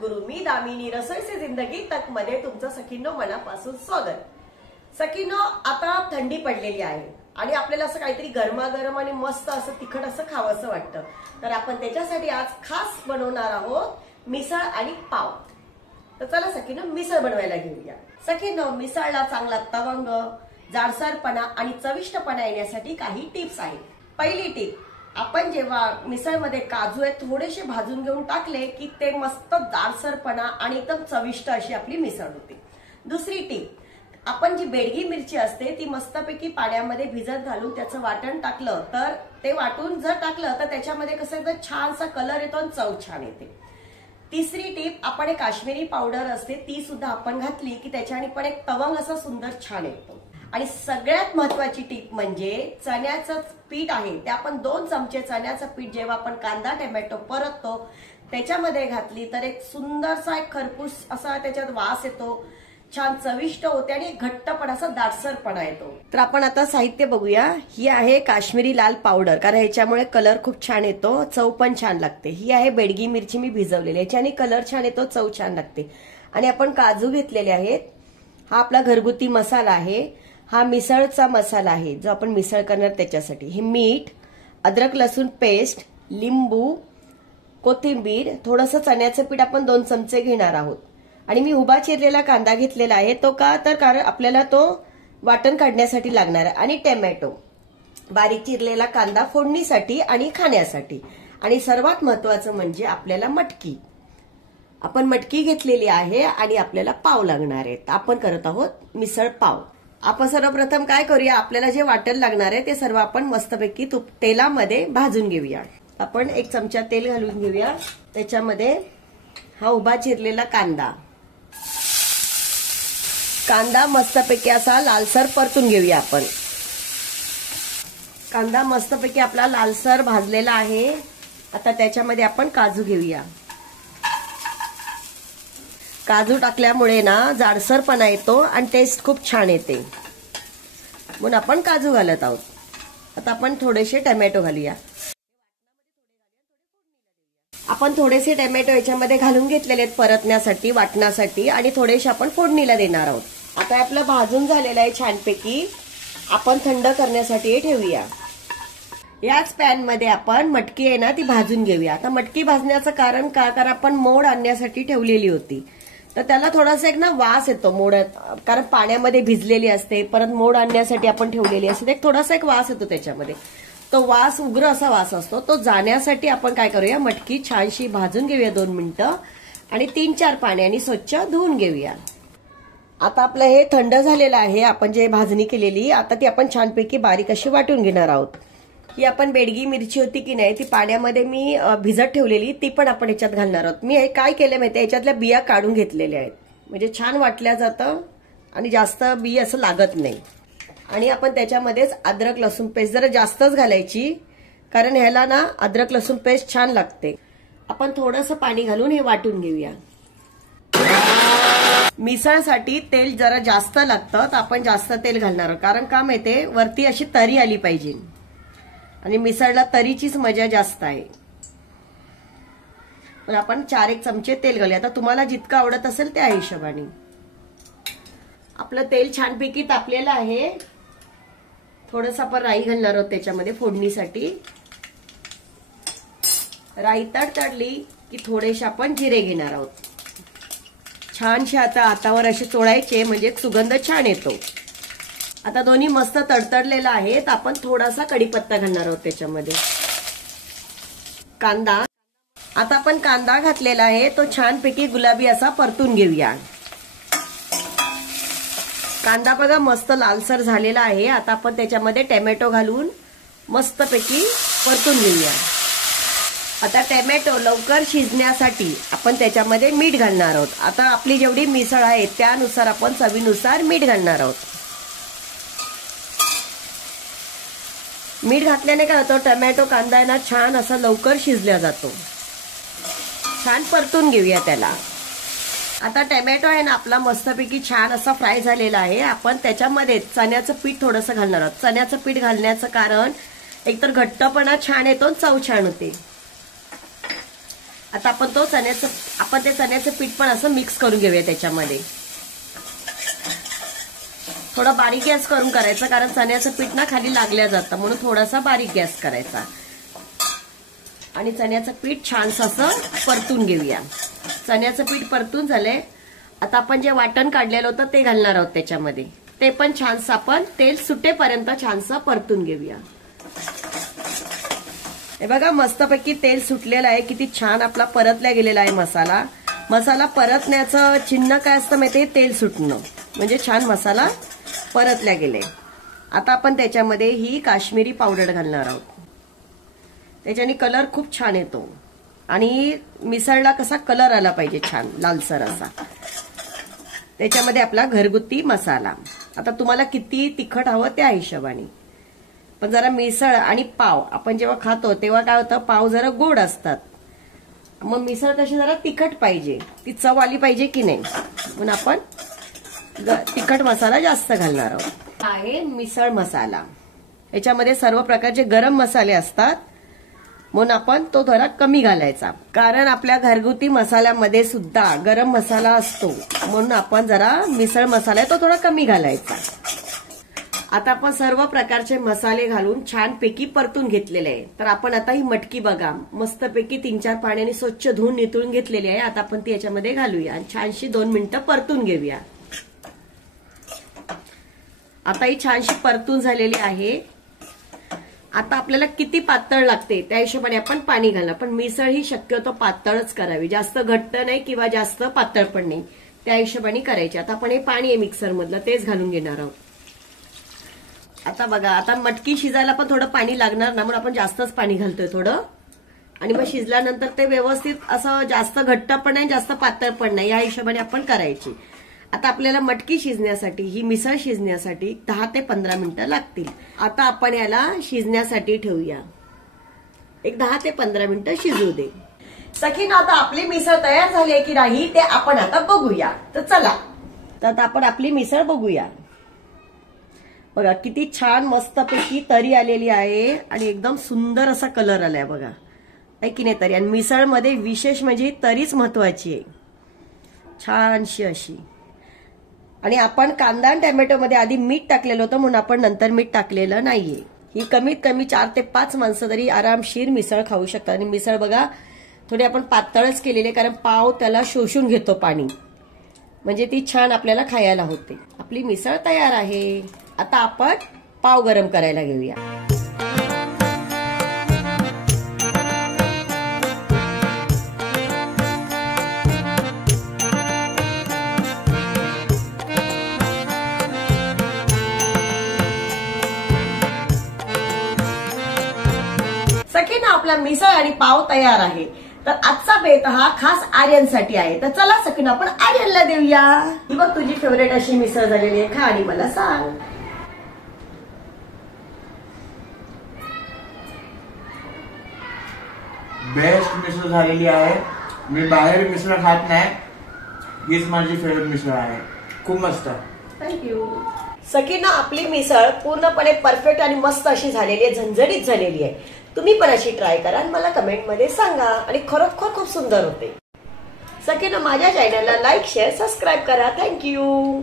सद्गुरू मी दामिनी रसोई से जिंदगी तक मध्ये तुमचं सखींनो मनापासून स्वागत। सखींनो, आता थंडी पडलेली आहे आणि आपल्याला असं काहीतरी गरमागरम आणि मस्त असं तिखट असं खावंसं वाटतं, तर आपण त्याच्यासाठी आज खास बनवणार आहोत मिसळ आणि पाव। तर चला सखींनो, मिसळ बनवायला घेऊया। सखींनो, मिसळला चांगला तवंग, जाडसरपणा आणि चविष्टपणा येण्यासाठी काही टिप्स आहेत। पहिली टिप, आपण जेव्हा मिसळमध्ये काजू आहे थोडेसे भाजून घेऊन टाकले की ते मस्त जाडसरपणा आणि एकदम चविष्ट अशी आपली मिसळ होते। दुसरी टिप, आपण जी बेडगी मिरची असते ती मस्तपैकी पाण्यामध्ये भिजत घालून त्याचं वाटण टाकलं तर ते वाटून जर टाकलं तर त्याच्यामध्ये कसं एकदम छानसा कलर येतो आणि चव छान येते। तिसरी टीप, आपण एक काश्मीरी पावडर असते ती सुद्धा आपण घातली की त्याच्याने पण एक तवंग असा सुंदर छान येतो। आणि सगळ्यात महत्त्वाची टीप म्हणजे चण्याचं पीठ आहे ते आपण 2 चमचे चण्याचं पीठ जेव्हा आपण कांदा टोमॅटो परततो त्याच्यामध्ये घातली तर एक सुंदरसा एक खरपूस असा त्याच्यात वास येतो, छान चविष्ट होते आणि घट्टपणा असा दाटसरपणा येतो। तर आपण आता साहित्य बघूया। ही आहे काश्मीरी लाल पावडर, कारण ह्याच्यामुळे कलर खूप छान येतो, चव पण छान लागते। ही आहे बेडगी मिरची मी भिजवलेली, याच्याने कलर छान येतो, चव छान लागते। आणि आपण काजू घेतलेले आहेत। हा आपला घरगुती मसाला आहे, हा मिसळचा मसाला आहे जो आपण मिसळ करणार त्याच्यासाठी। हे मीठ, अद्रक लसूण पेस्ट, लिंबू, कोथिंबीर, थोडंसं चण्याचं पीठ आपण 2 चमचे घेणार आहोत। आणि मी उभा चिरलेला कांदा घेतलेला आहे, तो का तर कारण आपल्याला तो वाटण काढण्यासाठी लागणार आहे। आणि टोमॅटो, बारीक चिरलेला कांदा फोडणीसाठी आणि खाण्यासाठी। आणि सर्वात महत्वाचं म्हणजे आपल्याला मटकी, आपण मटकी घेतलेली आहे आणि आपल्याला पाव लागणार आहेत। आपण करत आहोत मिसळ पाव। आपण सर्वप्रथम काय करूया, आपल्याला जे वाटण लागणार आहे ते सर्व आपण मस्तपैकी तेलामध्ये भाजून घेऊया। आपण 1 चमचा तेल घालून घेऊया, त्याच्यामध्ये हा उभा चिरलेला कांदा, कांदा मस्तपैकी असा लालसर परतून घेऊया आपण। कांदा मस्तपैकी आपला लालसर भाजलेला आहे। आता त्याच्यामध्ये आपण काजू घेऊया। काजू टाकल्यामुळे ना जाडसरपणा येतो आणि टेस्ट खूप छान येते, म्हणून आपण काजू घालत आहोत। आता आपण थोडेसे टोमॅटो घालूया। आपण थोडेसे टोमॅटो याच्यामध्ये घालून घेतलेले आहेत परतण्यासाठी, वाटण्यासाठी, आणि थोडेसे आपण फोडणीला देणार आहोत। आता आपलं भाजून झालेलं आहे छानपैकी, आपण थंड करण्यासाठी हे ठेवूया। याच पॅन मध्ये आपण मटकी आहे ना ती भाजून घेऊया। आता मटकी भाजण्याचं कारण काय, कारण आपण मोड आणण्यासाठी ठेवलेली होती, तर त्याला थोडासा एक ना वास येतो मोड, कारण पाण्यामध्ये भिजलेली असते, परत मोड आणण्यासाठी आपण ठेवलेली असते, थोडासा एक वास येतो त्याच्यामध्ये, तो वास उग्र असा वास असतो, तो जाण्यासाठी आपण काय करूया, मटकी छानशी भाजून घेऊया 2 मिनिटं आणि 3-4 पाण्याने स्वच्छ धुवून घेऊया। आता आपलं हे थंड झालेलं आहे, आपण जे भाजणी केलेली, आता ती आपण छानपैकी बारीक अशी वाटून घेणार आहोत। ही आपण बेडगी मिरची होती की नाही ती पाण्यामध्ये मी भिजत ठेवलेली, ती पण आपण याच्यात घालणार आहोत। मी काय केलं माहितीये, याच्यातल्या बिया काढून घेतलेल्या आहेत, म्हणजे छान वाटल्या जातं आणि जास्त बी असं लागत नाही। आणि आपण त्याच्यामध्येच अद्रक लसूण पेस्ट जरा जास्तच घालायची, कारण ह्याला ना अद्रक लसूण पेस्ट छान लागते। आपण थोडंसं पाणी घालून हे वाटून घेऊया। मिसळसाठी तेल जरा जास्त लागतं, तर आपण जास्त तेल घालणार आहोत, कारण का माहितीये वरती अशी तरी आली पाहिजे आणि मिसळला तरीचीच मजा जास्त आहे। पण आपण 4-1 चमचे तेल घालूया। आता तुम्हाला जितकं आवडत असेल त्या हिशोबाने। आपलं तेल छानपैकी तापलेलं आहे, थोडंसं आपण राई घालणार आहोत त्याच्यामध्ये फोडणीसाठी। राई तडतडली की थोडेसे आपण जिरे घेणार आहोत, छानशे आता हातावर असे चोळायचे म्हणजे सुगंध छान येतो। आता दोन्ही मस्त तडतडलेलं आहे, तर आपण थोडासा कढीपत्ता घालणार आहोत त्याच्यामध्ये। कांदा, आता आपण कांदा घातलेला आहे तो छानपैकी गुलाबी असा परतून घेऊया। कांदा बघा मस्त लालसर झालेला आहे। आता आपण त्याच्यामध्ये टोमॅटो घालून मस्तपैकी परतून घेऊया। आता टोमॅटो लवकर शिजण्यासाठी आपण त्याच्यामध्ये मीठ घालणार आहोत। आता आपली जेवढी मिसळ आहे त्यानुसार आपण चवीनुसार मीठ घालणार आहोत। मीठ घातल्याने काय होतं, टोमॅटो कांदा आहे ना छान असा लवकर शिजला जातो। छान परतून घेऊया त्याला। आता टोमॅटो आहे ना आपला मस्तपैकी छान असा फ्राय झालेला आहे, आपण त्याच्यामध्ये चण्याचं पीठ थोडंसं घालणार आहोत। चण्याचं पीठ घालण्याचं कारण एकतर घट्टपणा छान येतो, चव छान होते। आता आपण ते चण्याचं पीठ पण असं मिक्स करून घेऊया त्याच्यामध्ये. थोडा बारीक गॅस करून करायचा, कारण चण्याचं पीठ ना खाली लागल्या जातं, म्हणून थोडासा बारीक गॅस करायचा. आणि चण्याचं पीठ छानसं असं परतून घेऊया. चण्याचं पीठ परतून झालंय. आता आपण जे वाटण काढलेलं होतं ते घालणार आहोत त्याच्यामध्ये. ते पण छानसं आपण तेल सुटेपर्यंत छानसं परतून घेऊया. हे बघा मस्तपैकी तेल सुटलेलं आहे. किती छान आपला परतल्या गेलेला आहे मसाला. मसाला परतण्याचं चिन्ह काय असतं माहितीये? तेल सुटणं, म्हणजे छान मसाला परतल्या गेले. आता आपण त्याच्यामध्ये ही काश्मीरी पावडर घालणार आहोत. त्याच्याने कलर खूप छान येतो आणि मिसळला कसा कलर आला पाहिजे छान लालसर असा. त्याच्यामध्ये आपला घरगुती मसाला. आता तुम्हाला किती तिखट हवं त्या हिशोबाने. पण जरा मिसळ आणि पाव आपण जेव्हा खातो तेव्हा काय होतं, पाव जरा गोड असतात, मग मिसळ कशी जरा तिखट पाहिजे, ती चव आली पाहिजे की नाही, म्हणून आपण तिखट मसाला जास्त घालणार आहोत. आहे मिसळ मसाला. याच्यामध्ये सर्व प्रकारचे गरम मसाले असतात, म्हणून आपण तो थोडा कमी घालायचा, कारण आपल्या घरगुती मसाल्यामध्ये सुद्धा गरम मसाला असतो, म्हणून आपण जरा मिसळ मसाला तो थोडा कमी घालायचा. आता आपण सर्व प्रकारचे मसाले घालून छानपैकी परतून घेतलेले आहे. तर आपण आता ही मटकी बघा मस्तपैकी 3-4 पाण्याने स्वच्छ धुवून नितळून घेतलेली आहे. आता आपण ती याच्यामध्ये घालूया आणि छानशी 2 मिनिटं परतून घेऊया. आता ही छानशी परतून झालेली आहे. आता आपल्याला किती पातळ लागते त्या हिशोबाने आपण पाणी घालणार. पण मिसळ ही शक्यतो पातळच करावी, जास्त घट्ट नाही किंवा जास्त पातळ पण नाही, त्या हिशोबाने करायची. आता आपण हे पाणी आहे मिक्सर मधलं तेच घालून घेणार आहोत. आता बघा, आता मटकी शिजायला पण थोडं पाणी लागणार ना, म्हणून आपण जास्तच पाणी घालतोय थोडं. आणि मग शिजल्यानंतर ते व्यवस्थित असं जास्त घट्ट पण नाही जास्त पातळ पण नाही, या हिशोबाने आपण करायची. आता आपल्याला मटकी शिजण्यासाठी, ही मिसळ शिजण्यासाठी 10 ते 15 मिनिटं लागतील. आता आपण याला शिजण्यासाठी ठेवूया. एक 10 ते 15 मिनिटं शिजू दे. सखींनो, आता आपली मिसळ तयार झाली आहे की नाही ते आपण आता बघूया. तर चला, तर आता आपण आपली मिसळ बघूया. बघा किती छान मस्तपैकी तरी आलेली आहे आणि एकदम सुंदर असा कलर आलाय बघा, आहे की नाही तरी. आणि मिसळमध्ये विशेष म्हणजे तरीच महत्वाची आहे, छानशी अशी. आणि आपण कांदा आणि टोमॅटो मध्ये आधी मीठ टाकलेलं होतं, म्हणून आपण नंतर मीठ टाकलेलं नाहीये. ही कमीत कमी 4 ते 5 माणसं तरी आरामशीर मिसळ खाऊ शकतात. आणि मिसळ बघा थोडी आपण पातळच केलेली आहे, कारण पाव त्याला शोषून घेतो पाणी, म्हणजे ती छान आपल्याला खायला होते. आपली मिसळ तयार आहे. आता आपण पाव गरम करायला घेऊया. सखींनो, आपला मिसळ आणि पाव तयार आहे. तर आजचा बेत हा खास आर्यनसाठी आहे. तर चला सखींनो, आपण आर्यनला देऊया. ही बघ तुझी फेवरेट अशी मिसळ झालेली आहे, खा आणि मला सांग. बेस्ट मिसळ झालेली आहे. मी बाहेर मिसळ खात नाही, हीच माझी फेवरेट मिसळ आहे. खूप मस्त. थँक्यू. सखींनो, आपली मिसळ पूर्णपणे परफेक्ट आणि मस्त अशी झालेली आहे, झणझणीत झालेली आहे. तुम्ही पण अशी ट्राय करा आणि मला कमेंट मध्ये सांगा. आणि खरोखर खूप सुंदर होते. सखींनो, माझ्या चॅनलला लाईक शेअर सबस्क्राईब करा. थँक्यू.